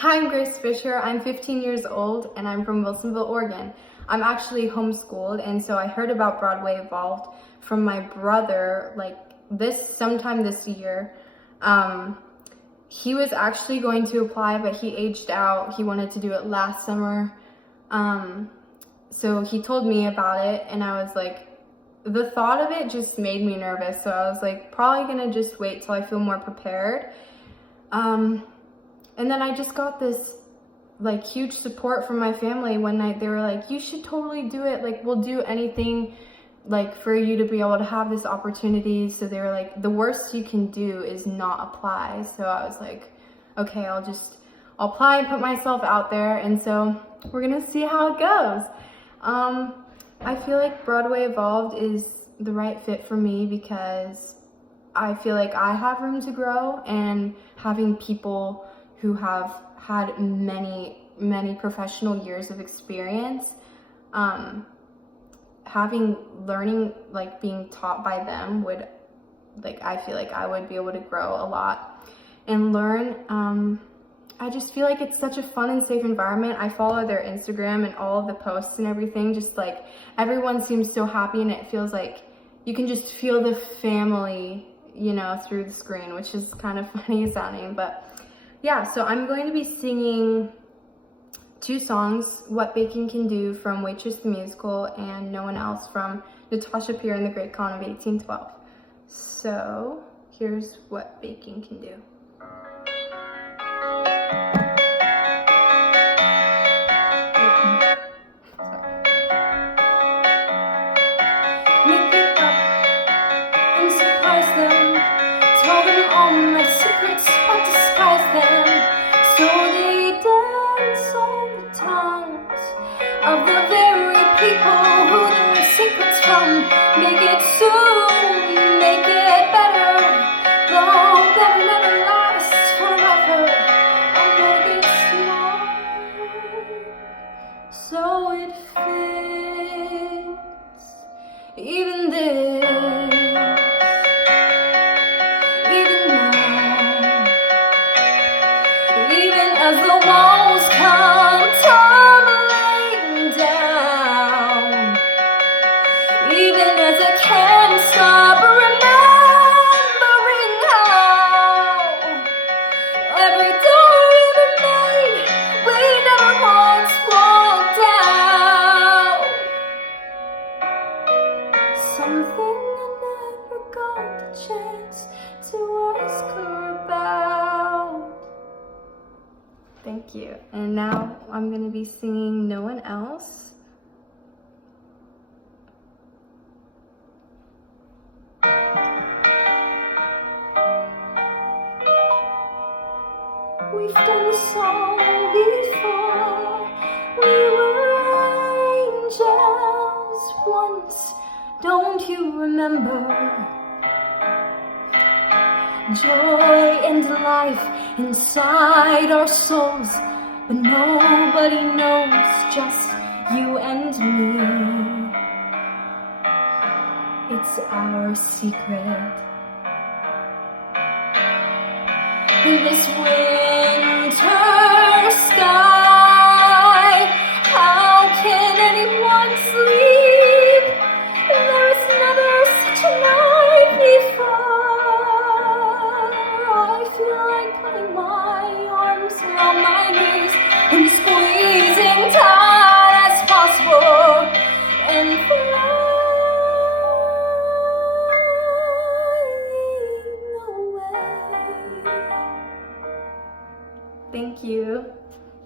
Hi, I'm Grace Fisher. I'm 15 years old and I'm from Wilsonville, Oregon. I'm actually homeschooled, and so I heard about Broadway Evolved from my brother sometime this year. He was actually going to apply, but he aged out. He wanted to do it last summer. So he told me about it, and I was like, the thought of it just made me nervous. So I was like, probably gonna just wait till I feel more prepared. And then I just got this huge support from my family one night. They were like, you should totally do it. Like, we'll do anything for you to be able to have this opportunity. So they were like, the worst you can do is not apply. So I was like, okay, I'll apply and put myself out there. And so we're gonna see how it goes. I feel like Broadway Evolved is the right fit for me because I feel like I have room to grow, and having people who have had many professional years of experience, learning, being taught by them would, I feel like I would be able to grow a lot and learn. I just feel like it's such a fun and safe environment. I follow their Instagram and all of the posts and everything, just everyone seems so happy, and it feels like you can just feel the family, through the screen, which is kind of funny sounding, but yeah. So I'm going to be singing 2 songs, What Baking Can Do from Waitress the Musical, and No One Else from Natasha Pierre and the Great Con of 1812. So here's What Baking Can Do. Make it up and surprise them. Tell them all my secrets, but disguise them. So they dance on the tongues of the very people who their secrets from. Make it soon, make it better, though that never lasts forever. I'll make it small, so it fits. Even this, even now, even as the walls come tumbling down, even as I can't stop remembering how every door we made, we never once walked out. Something I never got the chance to ask her about. Thank you. And now I'm going to be singing No One Else. We've done this song before. We were angels once. Don't you remember? Joy and life inside our souls, but nobody knows, just you and me. It's our secret. In this winter sky, how can anyone sleep? There is never such a night before. I feel like putting my arms around my knees and squeezing tight as possible and flying away. Thank you.